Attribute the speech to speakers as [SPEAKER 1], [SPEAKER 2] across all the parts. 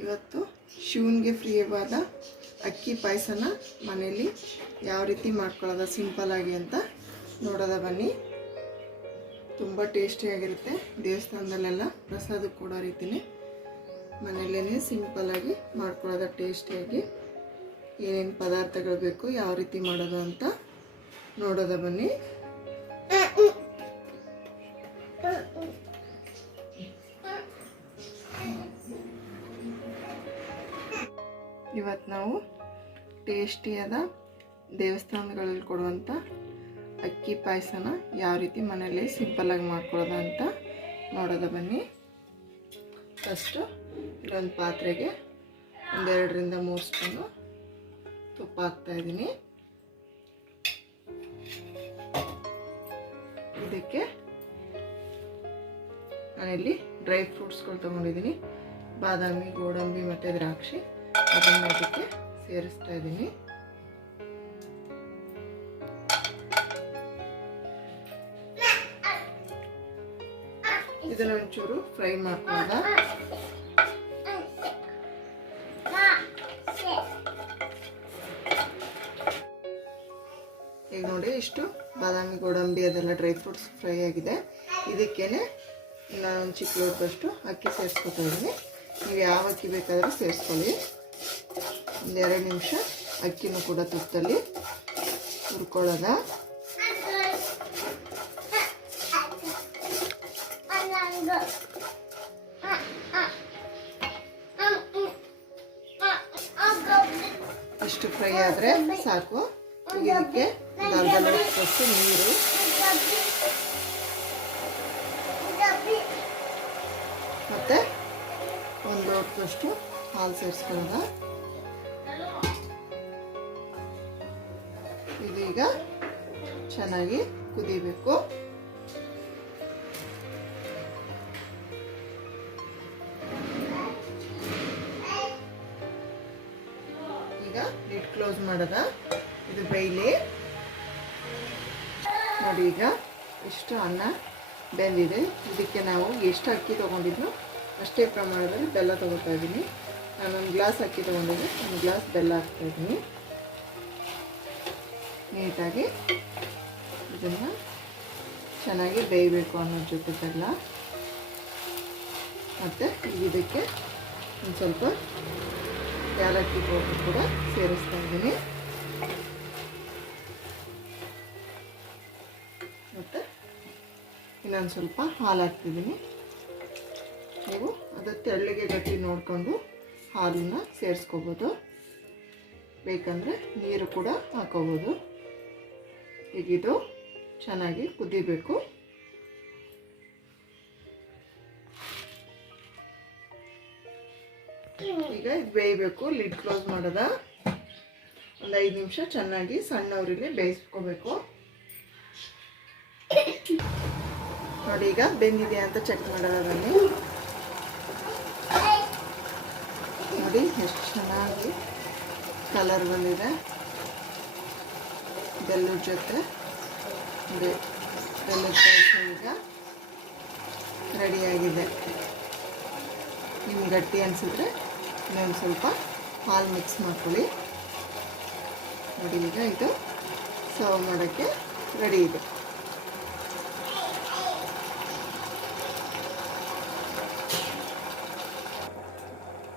[SPEAKER 1] ಇವತ್ತು ಶಿವನಿಗೆ ಪ್ರಿಯವಾದ ಅಕ್ಕಿ ಪಾಯಸನ ಮನೇಲಿ ಯಾವ ರೀತಿ ಮಾಡ್ಕೊಳ್ಳೋದ ಸಿಂಪಲ್ಲಾಗಿ ಅಂತ ನೋಡೋದ ಬನ್ನಿ. ತುಂಬ ಟೇಸ್ಟಿಯಾಗಿರುತ್ತೆ ದೇವಸ್ಥಾನದಲ್ಲೆಲ್ಲ ಪ್ರಸಾದ ಕೊಡೋ ರೀತಿನೇ ಮನೆಯಲ್ಲೇ ಸಿಂಪಲ್ಲಾಗಿ ಮಾಡ್ಕೊಳ್ಳೋದ ಟೇಸ್ಟಿಯಾಗಿ ಏನೇನು ಪದಾರ್ಥಗಳು ಬೇಕು, ಯಾವ ರೀತಿ ಮಾಡೋದು ಅಂತ ನೋಡೋದ ಬನ್ನಿ. ಇವತ್ತು ನಾವು ಟೇಸ್ಟಿಯಾದ ದೇವಸ್ಥಾನಗಳಲ್ಲಿ ಕೊಡುವಂಥ ಅಕ್ಕಿ ಪಾಯಸನ ಯಾವ ರೀತಿ ಮನೇಲಿ ಸಿಂಪಲ್ಲಾಗಿ ಮಾಡ್ಕೊಳ್ಳೋದು ಅಂತ ನೋಡೋದ ಬನ್ನಿ. ಫಸ್ಟು ಇಲ್ಲೊಂದು ಪಾತ್ರೆಗೆ ಒಂದೆರಡರಿಂದ ಮೂರು ಸ್ಪೂನು ತುಪ್ಪ ಹಾಕ್ತಾಯಿದ್ದೀನಿ ಇದಕ್ಕೆ ನಾನಿಲ್ಲಿ ಡ್ರೈ ಫ್ರೂಟ್ಸ್ಗಳು ತೊಗೊಂಡಿದ್ದೀನಿ. ಬಾದಾಮಿ, ಗೋಡಂಬಿ ಮತ್ತು ದ್ರಾಕ್ಷಿ. ಅದನ್ನು ಅದಕ್ಕೆ ಸೇರಿಸ್ತಾ ಇದ್ದೀನಿ. ಇದನ್ನ ಒಂಚೂರು ಫ್ರೈ ಮಾಡ್ಕೊಂಡ ಈಗ ನೋಡಿ ಇಷ್ಟು ಬಾದಾಮಿ ಗೋಡಂಬಿ ಅದೆಲ್ಲ ಡ್ರೈ ಫ್ರೂಟ್ಸ್ ಫ್ರೈ ಆಗಿದೆ. ಇದಕ್ಕೇನೆ ನಾನು ಚಿಕ್ಕ ಲೋಟದಷ್ಟು ಅಕ್ಕಿ ಸೇರಿಸ್ಕೊತಾ ಇದ್ದೀನಿ. ನೀವು ಯಾವ ಅಕ್ಕಿ ಬೇಕಾದರೂ ಸೇರಿಸ್ಕೊಳ್ಳಿ. ಒಂದೆರಡು ನಿಮಿಷ. ಅಕ್ಕಿನೂ ಕೂಡ ತುತ್ತಲ್ಲಿ ಹುರ್ಕೊಳ್ಳೋದ ಇಷ್ಟು ಫ್ರೈ ಆದರೆ ಸಾಕು. ಇದಕ್ಕೆ ಲೋಟದಷ್ಟು ನೀರು. ಮತ್ತು ಒಂದು ಹೊತ್ತಷ್ಟು ಹಾಲು ಇದೀಗ ಚೆನ್ನಾಗಿ ಕುದಿಬೇಕು. ಈಗ ಲಿಡ್ ಕ್ಲೋಸ್ ಮಾಡದ. ಇದು ಬೈಲಿ ನೋಡಿ ಈಗ ಇಷ್ಟು ಅನ್ನ ಬೆಂದಿದೆ. ಇದಕ್ಕೆ ನಾವು ಎಷ್ಟು ಅಕ್ಕಿ ತೊಗೊಂಡಿದ್ನೋ ಅಷ್ಟೇ ಪ್ರಮಾಣದಲ್ಲಿ ಬೆಲ್ಲ ತೊಗೋತಾ ಇದ್ದೀನಿ. ನಾನೊಂದು ಗ್ಲಾಸ್ ಅಕ್ಕಿ ತೊಗೊಂಡಿದ್ದೆ. ಒಂದು ಗ್ಲಾಸ್ ಬೆಲ್ಲ ಹಾಕ್ತಾ ಇದ್ದೀನಿ. ನೀಟಾಗಿ ಇದನ್ನು ಚೆನ್ನಾಗಿ ಬೇಯಬೇಕು ಅನ್ನೋ ಜೊತೆಗೆಲ್ಲ. ಮತ್ತು ಇದಕ್ಕೆ ಒಂದು ಸ್ವಲ್ಪ ಏಲಕ್ಕಿ ಪೌಡರ್ ಕೂಡ ಸೇರಿಸ್ತಾ ಇದ್ದೀನಿ. ಮತ್ತು ಇನ್ನೊಂದು ಸ್ವಲ್ಪ ಹಾಲು ಹಾಕ್ತಿದ್ದೀನಿ. ನೀವು ಅದು ತೆಳ್ಳಗೆ ಗಟ್ಟಿ ನೋಡಿಕೊಂಡು ಹಾಲನ್ನು ಸೇರಿಸ್ಕೋಬೋದು. ಬೇಕಂದರೆ ನೀರು ಕೂಡ ಹಾಕೋಬೋದು. ಈಗ ಇದು ಚೆನ್ನಾಗಿ ಕುದಿಬೇಕು. ಈಗ ಬೇಯಬೇಕು ಲಿಡ್ ಕ್ಲೋಸ್ ಮಾಡದ. ಒಂದು ಐದು ನಿಮಿಷ ಚೆನ್ನಾಗಿ ಸಣ್ಣ ಬೇಯಿಸ್ಕೋಬೇಕು. ನೋಡಿ, ಈಗ ಬೆಂದಿದೆಯಾ ಅಂತ ಚೆಕ್ ಮಾಡೋದ ಬನ್ನಿ. ನೋಡಿ, ಎಷ್ಟು ಚೆನ್ನಾಗಿ ಕಲರ್ ಬಂದಿದೆ. ಬೆಲ್ಲದ ಜೊತೆ ಬೆಲ್ಲದ ಪಾಯಸ ಈಗ ರೆಡಿಯಾಗಿದೆ. ನಿಮ್ಗೆ ಗಟ್ಟಿ ಅನಿಸಿದ್ರೆ ಇನ್ನೊಂದು ಸ್ವಲ್ಪ ಹಾಲು ಮಿಕ್ಸ್ ಮಾಡ್ಕೊಳ್ಳಿ. ನೋಡಿ ಈಗ ಇದು ಸರ್ವ್ ಮಾಡೋಕ್ಕೆ ರೆಡಿ ಇದೆ.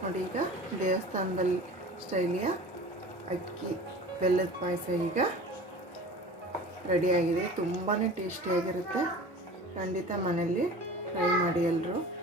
[SPEAKER 1] ನೋಡಿ ಈಗ ದೇವಸ್ಥಾನದಲ್ಲಿ ಸ್ಟೈಲಿಯ ಅಕ್ಕಿ ಬೆಲ್ಲದ ಪಾಯಸ ಈಗ ರೆಡಿಯಾಗಿದೆ. ತುಂಬಾ ಟೇಸ್ಟಿಯಾಗಿರುತ್ತೆ. ಖಂಡಿತ ಮನೆಯಲ್ಲಿ ಟ್ರೈ ಮಾಡಿ ಎಲ್ಲರೂ